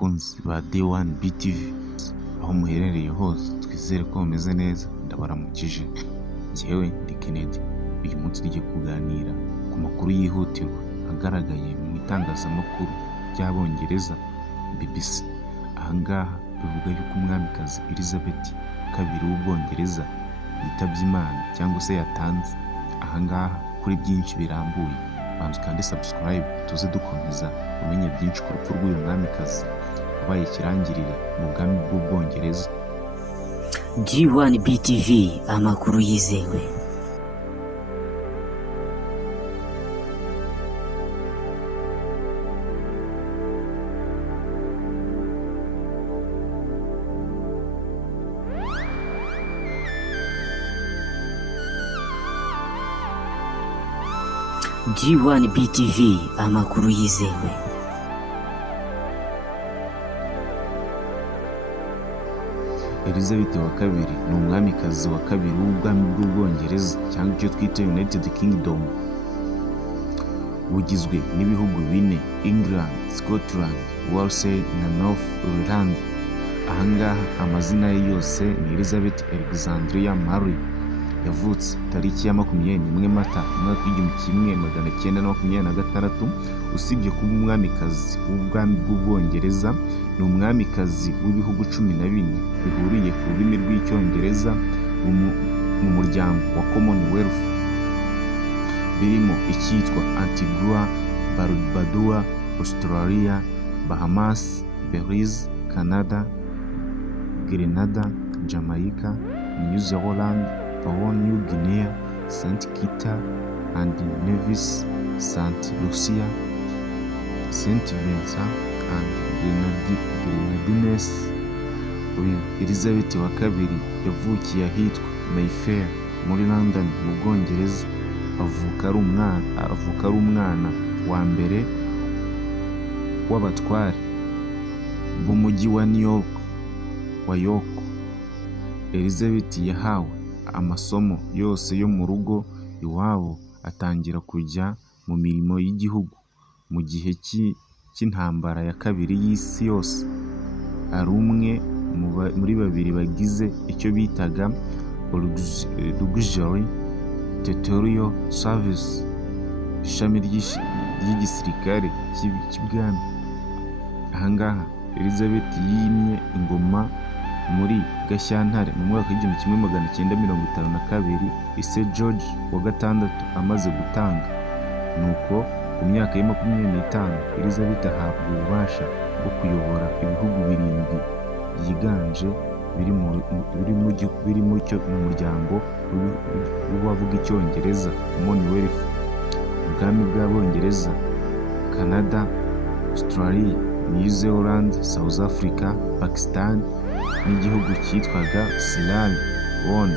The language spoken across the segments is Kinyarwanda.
bakunzi ba D1 BTV aho muherereye hose, twizere ko mumeze neza. Ndabaramukije, njyewe ndi Kennedy. Uyu munsi tugiye kuganira ku makuru yihutirwa agaragaye mu itangazamakuru ry'Abongereza BBC. Ahangaha bivuga yuko Umwamikazi Elizabeth kabiri w'Ubwongereza yitabye Imana cyangwa se yatanze. Ahangaha kuri byinshi birambuye, banza kandi subscribe tuze dukomeza kumenya byinshi ku rupfu rw'uyu mwamikazi wabaye ikirangirire mu bwami bw'Ubwongereza. D1 BTV, amakuru yizewe. D1 BTV, amakuru yizewe. Elizabeth wa kabiri ni umwamikazi wa kabiri w'ubwami bw'Ubwongereza cyangwa icyo twita United Kingdom. Bugizwe n'ibihugu bine: England, Scotland, Wales na North Ireland. Ahangaha amazina ye yose ni Elizabeth Alexandria Mary. Yavutse tariki ya 21 Mata umwaka w'1926. Usibye kuba umwamikazi w'ubwami bw'Ubwongereza, ni umwamikazi w'ibihugu 14 bihuriye ku rurimi rw'Icyongereza mu muryango wa Commonwealth, birimo icyitwa Antigua, Barbuda, Australia, Bahamas, Belize, Canada, Grenada, Jamaica, New Zealand, Papua New Guinea, St. Kitts and Nevis, St. Lucia, St. Vincent and Grenadines. Uyu Elizabeth wa kabiri yavukiye ahitwa Mayfair muri London mu Bwongereza. Avuka ari umwana wa mbere w'abatware b'umujyi wa New York. Elizabeth yahawe amasomo yose yo mu rugo iwabo, atangira kujya mu mirimo y'igihugu mu gihe cy'intambara ya kabiri y'isi yose. Ari umwe muri babiri bagize icyo bitaga Auxiliary Territorial Service, ishami ry'igisirikare cy'ibwami. Ahangaha Elizabeth yimye ingoma muri Gashyantare mu mwaka w'1952, ise George wa gatandatu amaze gutanga. Nuko ku myaka ya 25 Elizabeth ahabwa ububasha bwo kuyobora ibihugu 7 byiganje biri mu muryango w'abavuga Icyongereza Commonwealth: ubwami bw'Abongereza, Canada, Australia, New Zealand, South Africa, Pakistan n'igihugu cyitwaga Sierra Leone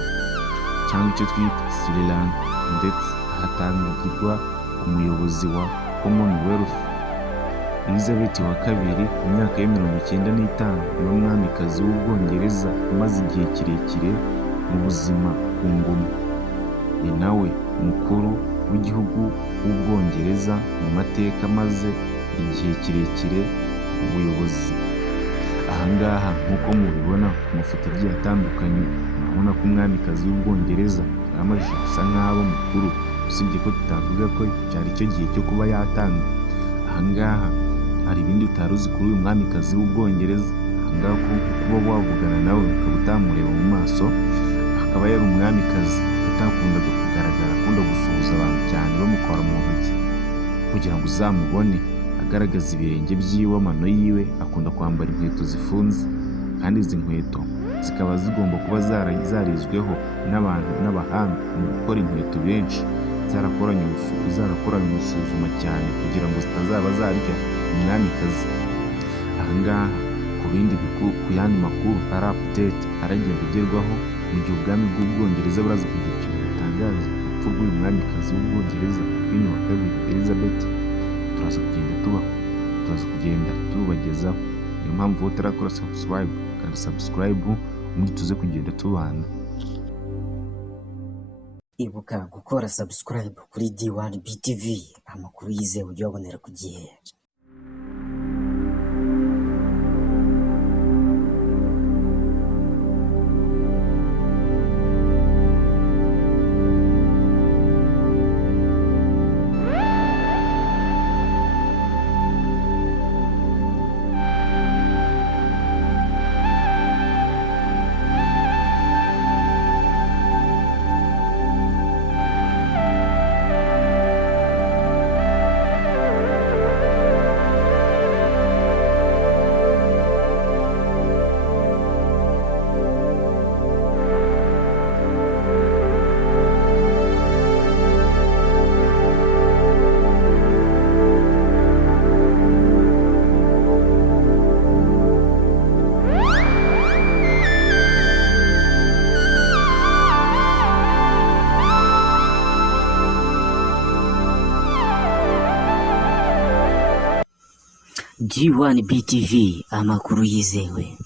cyangwa icyo twita Sri Lanka, ndetse hatangirwa umuyobozi wa Commonwealth. Elizabeth wa kabiri ku myaka ya 95 ni umwamikazi w'Ubwongereza umaze igihe kirekire mu buzima ku ngoma. Ni nawe mukuru w'igihugu w'Ubwongereza mu mateka, maze igihe kirekire mu buyobozi. Ahangaha nk'uko mubibona ku mafoto agiye atandukanye, murabona ko umwamikazi w'Ubwongereza yaramaze gusa nk'abo mukuru, usibye ko tutavuga ko cyari cyo gihe cyo kuba yatanga. Ahangaha hari ibindi utaruzi kuri uyu mwamikazi w'Ubwongereza. Ahangaha kuba wavugana nawe ukaba utamureba mu maso, akaba yari umwamikazi utakundaga kugaragara, akunda gusuhuza abantu cyane bamukora mu ntoki kugira ngo uzamubone agaragaza ibirenge by'iwe, amano yiwe. Akunda kwambara inkweto zifunze, kandi izi nkweto zikaba zigomba kuba zarizweho n'abantu n'abahanga mu gukora inkweto benshi, zarakoranye ubusuzuma cyane kugira ngo zitazaba zarya umwamikazi. Ahangaha ku yandi makuru ari update aragenda ugerwaho mu gihe ubwami bw'Ubwongereza buraza kugira ikintu gitangaza urupfu rw'uyu mwamikazi w'Ubwongereza Queen wa kabiri Elizabeth. Turaza kugenda tubagezaho. Niyo mpamvu utarakora subscribe, kandi subscribe ubundi tuze kugenda tubana. Ibuka gukora subscribe kuri D1 BTV, amakuru yizewe ujya wabonera ku gihe. D1 BTV, amakuru yizewe.